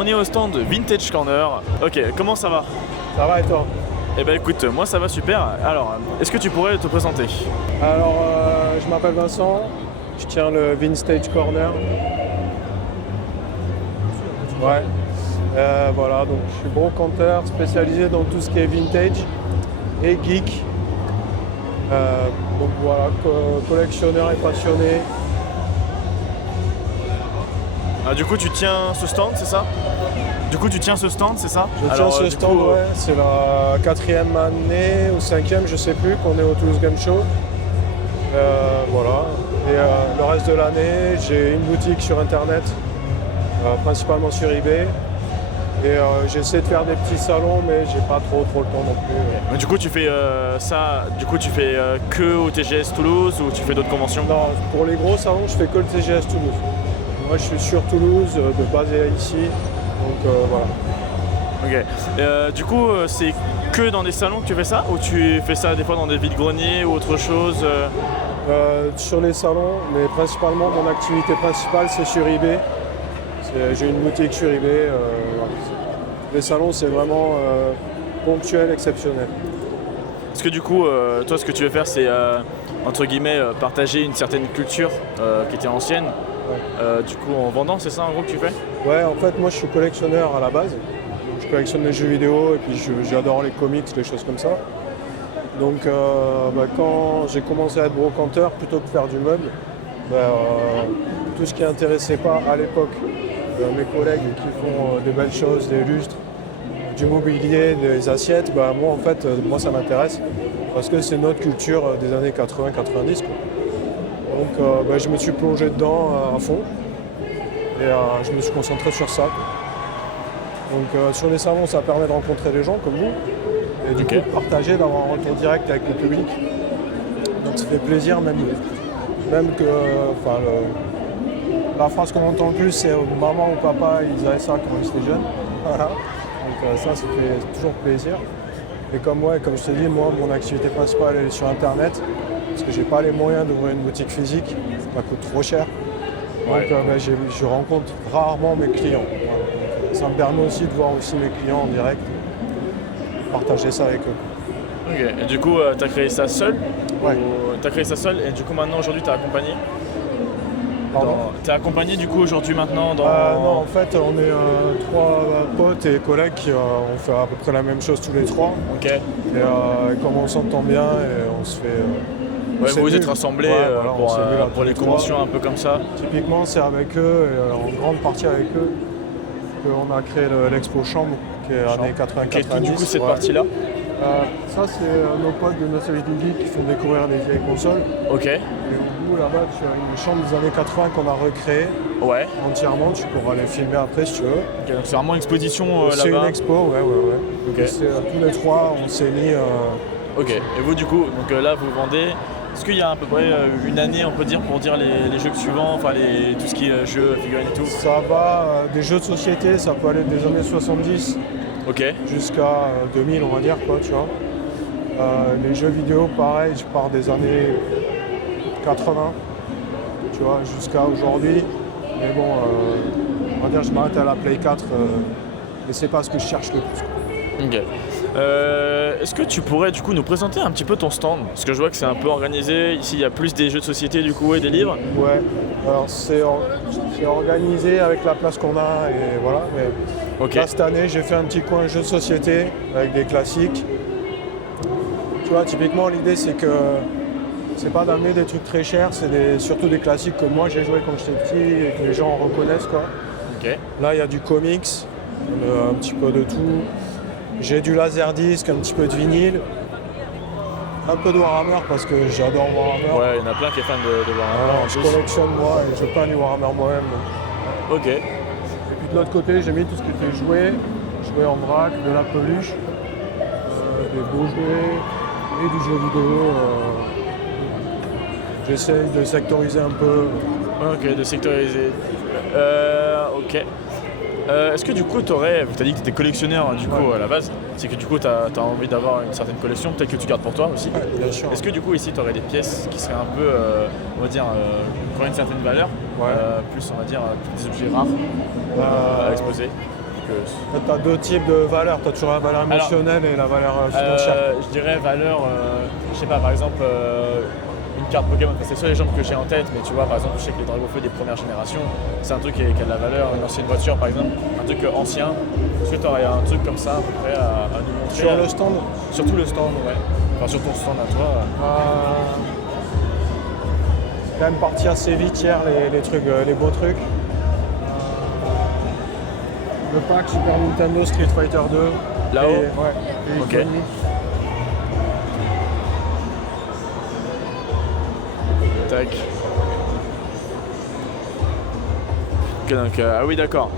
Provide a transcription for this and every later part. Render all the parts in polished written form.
on est au stand Vintage Corner. Ok, comment ça va? Ça va et toi? Eh ben écoute, moi ça va super. Alors, est-ce que tu pourrais te présenter? Alors, je m'appelle Vincent, je tiens le Vintage Corner. Ouais. Voilà, donc je suis brocanteur spécialisé dans tout ce qui est vintage et geek. Donc voilà, collectionneur et passionné. Ah, du coup, tu tiens ce stand, c'est ça? Du coup, tu tiens ce stand, c'est ça? Je tiens ce stand, ouais. C'est la 4e année ou 5e, je sais plus, qu'on est au Toulouse Game Show. Voilà. Et le reste de l'année, j'ai une boutique sur internet, principalement sur eBay. Et j'essaie de faire des petits salons, mais j'ai pas trop le temps non plus. Mais du coup, tu fais ça, du coup, tu fais que au TGS Toulouse ou tu fais d'autres conventions? Non, pour les gros salons, je fais que le TGS Toulouse. Moi, je suis sur Toulouse, de base ici, donc voilà. Ok. Du coup, c'est que dans des salons que tu fais ça ou tu fais ça des fois dans des vides-greniers ou autre chose? Sur les salons, mais principalement, mon activité principale, c'est sur eBay. J'ai une boutique sur eBay. Voilà. Les salons, c'est vraiment ponctuel, exceptionnel. Est-ce que du coup, toi, ce que tu veux faire, c'est entre guillemets partager une certaine culture qui était ancienne, du coup en vendant, c'est ça en gros que tu fais? Ouais, en fait, moi je suis collectionneur à la base. Donc, je collectionne les jeux vidéo et puis j'adore les comics, les choses comme ça. Donc quand j'ai commencé à être brocanteur, plutôt que de faire du meuble, tout ce qui n'intéressait pas à l'époque mes collègues qui font des belles choses, des lustres, du mobilier, des assiettes, moi en fait, moi ça m'intéresse parce que c'est notre culture des années 80-90. Donc je me suis plongé dedans à fond et je me suis concentré sur ça. Donc sur les salons, ça permet de rencontrer des gens comme vous et du coup de partager, d'avoir un retour direct avec le public. Donc ça fait plaisir même que la phrase qu'on entend le plus, c'est maman ou papa, ils avaient ça quand ils étaient jeunes. Voilà. Donc ça fait toujours plaisir. Et comme je te dis, moi, mon activité principale elle est sur Internet, parce que j'ai pas les moyens d'ouvrir une boutique physique, ça coûte trop cher. Donc je rencontre rarement mes clients. Voilà. Ça me permet aussi de voir aussi mes clients en direct, partager ça avec eux. Ok, et du coup, tu as créé ça seul? Ouais. Tu as créé ça seul et du coup maintenant aujourd'hui tu es accompagné? T'es accompagné du coup aujourd'hui maintenant dans... Non, en fait on est 3 potes et collègues qui on fait à peu près la même chose tous les 3. Ok. Et comme on s'entend bien et on se fait... vous êtes rassemblés pour les conventions un peu comme ça. Typiquement c'est avec eux et en grande partie avec eux qu'on a créé l'expo chambre qui est années 80-90. Du coup cette partie-là? Ça c'est nos potes de Nostalgie Geek qui font découvrir les vieilles consoles. Ok. Et au bout là-bas tu as une chambre des années 80 qu'on a recréée entièrement, tu pourras les filmer après si tu veux. Okay, donc c'est vraiment une exposition là-bas? C'est une expo, ouais. Okay. Tous les 3 on s'est mis... Ok, et vous du coup, donc là vous vendez, est-ce qu'il y a à peu près une année on peut dire pour dire les jeux suivants, enfin tout ce qui est jeux, figurines et tout? Ça va, des jeux de société, ça peut aller des années 70 jusqu'à 2000 on va dire quoi, tu vois. Les jeux vidéo pareil, je pars des années 80, tu vois, jusqu'à aujourd'hui. Mais bon, on va dire je m'arrête à la Play 4 et c'est pas ce que je cherche le plus. Ok. Est-ce que tu pourrais du coup nous présenter un petit peu ton stand? Parce que je vois que c'est un peu organisé, ici il y a plus des jeux de société du coup et des livres. Ouais, alors c'est organisé avec la place qu'on a et voilà. Mais là cette année j'ai fait un petit coin jeux de société avec des classiques. Tu vois, typiquement l'idée c'est que c'est pas d'amener des trucs très chers, c'est surtout des classiques que moi j'ai joué quand j'étais petit et que les gens reconnaissent quoi. Là il y a du comics, un petit peu de tout. J'ai du laserdisc, un petit peu de vinyle, un peu de Warhammer parce que j'adore Warhammer. Ouais, il y en a plein qui est fan de Warhammer. Je collectionne moi et je peins du Warhammer moi-même. Ok. Et puis de l'autre côté, j'ai mis tout ce qui était jouet en vrac, de la peluche, des beaux jouets et du jeu vidéo. J'essaye de sectoriser un peu. Ok, de sectoriser. Ok. Est-ce que du coup tu aurais, tu as dit que tu étais collectionneur du coup à la base, c'est que du coup tu as envie d'avoir une certaine collection, peut-être que tu gardes pour toi aussi. Ouais, bien sûr. Est-ce que du coup ici tu aurais des pièces qui seraient un peu, on va dire, qui auraient une certaine valeur, plus on va dire des objets rares à exposer? Tu as deux types de valeurs. Tu as toujours la valeur émotionnelle et la valeur financière. Je dirais valeur, je sais pas, par exemple, une carte Pokémon. C'est soit les exemples que j'ai en tête, mais tu vois, par exemple, je sais que les Dragon Feu des premières générations, c'est un truc qui a de la valeur. Une ancienne voiture, par exemple, un truc ancien. Est-ce que tu aurais un truc comme ça à peu près à nous montrer? Sur le stand? Surtout le stand, ouais. Enfin, sur ton stand à toi. C'est quand même parti assez vite hier, les trucs, les beaux trucs. Le pack Super Nintendo Street Fighter 2. Là-haut? Ouais. Ok. Tac. Ok, donc, ah oui, d'accord.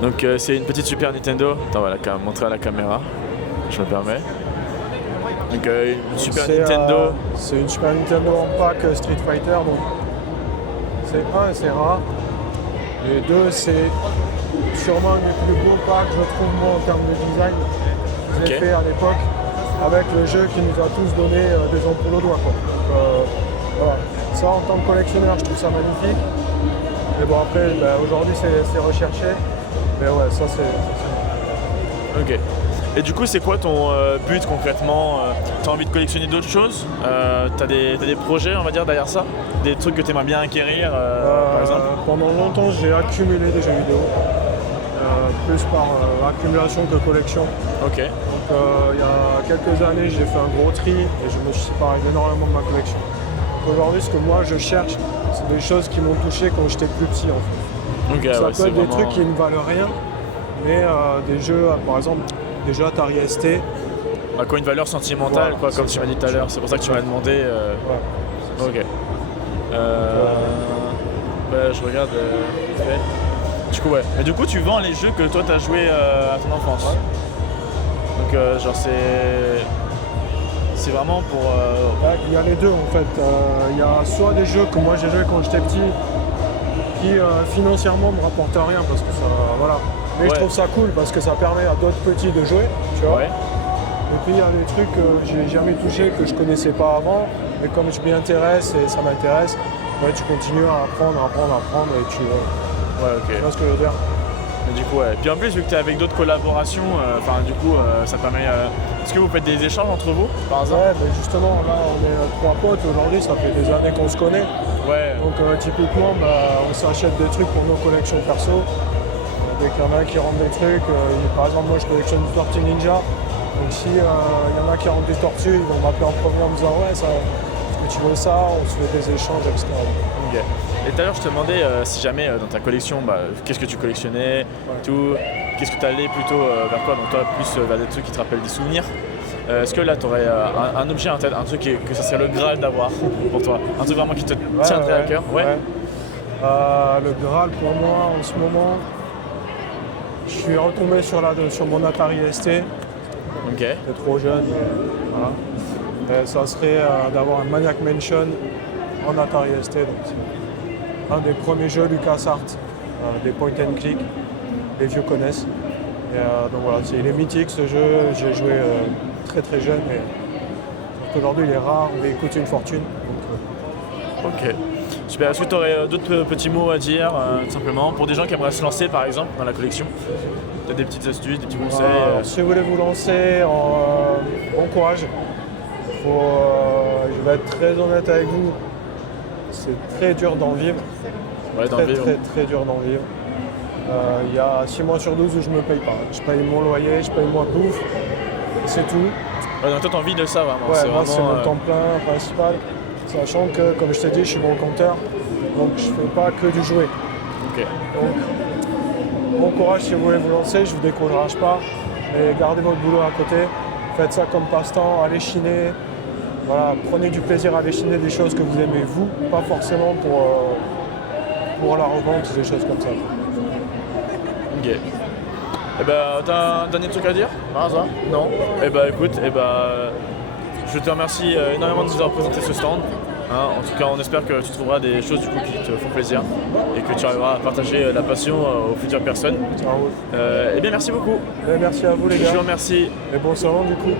Donc c'est une petite Super Nintendo. Attends, on va montrer à la caméra. Je me permets. Donc une Super Nintendo. C'est une Super Nintendo en pack Street Fighter. Donc c'est c'est rare. Et deux, c'est sûrement un des plus beaux packs, je trouve, moi, en termes de design. J'ai fait à l'époque avec le jeu qui nous a tous donné des ampoules au doigt, quoi. Donc, voilà. Ça, en tant que collectionneur, je trouve ça magnifique. Mais bon, après, aujourd'hui, c'est recherché. Mais ouais, ça, c'est... Ok. Et du coup, c'est quoi ton but concrètement? Tu as envie de collectionner d'autres choses? T'as des projets, on va dire, derrière ça? Des trucs que tu aimerais bien acquérir, par exemple? Pendant longtemps, j'ai accumulé des jeux vidéo. Plus par accumulation que collection. Ok. Donc, il y a quelques années, j'ai fait un gros tri et je me suis séparé énormément de ma collection. Aujourd'hui, ce que moi je cherche, c'est des choses qui m'ont touché quand j'étais plus petit, en fait. Okay, ça ouais, peut être des vraiment... trucs qui ne valent rien, mais des jeux, par exemple, des jeux Atari ST. Bah, quoi, une valeur sentimentale, quoi, comme tu m'as dit tout à l'heure. C'est pour ça que tu m'as demandé. Ouais. Ok. Je regarde. Du coup, ouais. Et du coup, tu vends les jeux que toi t'as joué à ton enfance. Ouais. Donc, genre, c'est vraiment pour. Il y a les deux en fait. Il y a soit des jeux que moi j'ai joué quand j'étais petit qui financièrement me rapportent rien parce que ça. Voilà. Mais je trouve ça cool parce que ça permet à d'autres petits de jouer. Tu vois. Ouais. Et puis il y a des trucs que j'ai jamais touché, que je connaissais pas avant. Et comme je m'y intéresse et ça m'intéresse, ouais, tu continues à apprendre et tu. Ouais, ok. Tu vois ce que je veux dire? Et du coup, ouais. Puis en plus, vu que tu es avec d'autres collaborations, ça permet. Est-ce que vous faites des échanges entre vous, par hasard? Ouais, mais justement, là, on est trois potes aujourd'hui, ça fait des années qu'on se connaît. Ouais. Donc, typiquement, on s'achète des trucs pour nos collections perso. Dès qu'il y en a qui rentrent des trucs, par exemple, moi je collectionne du Tortue Ninja. Donc, si y en a qui rentrent des tortues, ils vont m'appeler en premier en me disant ouais, est-ce que tu veux ça? On se fait des échanges, etc. Okay. Et tout à l'heure, je te demandais si jamais dans ta collection, qu'est-ce que tu collectionnais, tout, qu'est-ce que tu allais plutôt vers quoi? Donc toi, plus vers des trucs qui te rappellent des souvenirs. Est-ce que là, tu aurais un objet en tête, un truc que ça serait le Graal d'avoir pour toi? Un truc vraiment qui te tiendrait à cœur? Ouais. Le Graal, pour moi, en ce moment, je suis retombé sur mon Atari ST. Ok. J'étais trop jeune, voilà. Ça serait d'avoir un Maniac Mansion en Atari ST. Donc un des premiers jeux LucasArts, des point and click, les vieux connaissent. Et, donc voilà, il est mythique ce jeu, j'ai joué très très jeune, mais aujourd'hui il est rare, mais il coûte une fortune. Donc, ok, super. Est-ce que tu aurais d'autres petits mots à dire, tout simplement, pour des gens qui aimeraient se lancer par exemple dans la collection? Peut-être des petites astuces, des petits conseils Si vous voulez vous lancer, bon courage. Je vais être très honnête avec vous. C'est très dur d'en vivre. Ouais, très dur d'en vivre. Il y a 6 mois sur 12 où je me paye pas. Je paye mon loyer, je paye mon bouffe, c'est tout. Ouais, donc toi t'as envie de ça vraiment? Ouais, moi c'est mon temps plein principal. Sachant que, comme je t'ai dit, je suis brocanteur, donc je fais pas que du jouet. Ok. Donc, bon courage si vous voulez vous lancer, je vous décourage pas. Mais gardez votre boulot à côté. Faites ça comme passe-temps, allez chiner. Voilà, prenez du plaisir à aller chiner des choses que vous aimez vous, pas forcément pour la revente, des choses comme ça. Ok. Eh ben, t'as un dernier truc à dire par hasard? Non. Eh ben, écoute, je te remercie énormément de nous avoir présenté ce stand. En tout cas, on espère que tu trouveras des choses du coup qui te font plaisir et que tu arriveras à partager la passion aux futures personnes. Eh bien, merci beaucoup. Merci à vous les gars. Je vous remercie. Et bon salon du coup.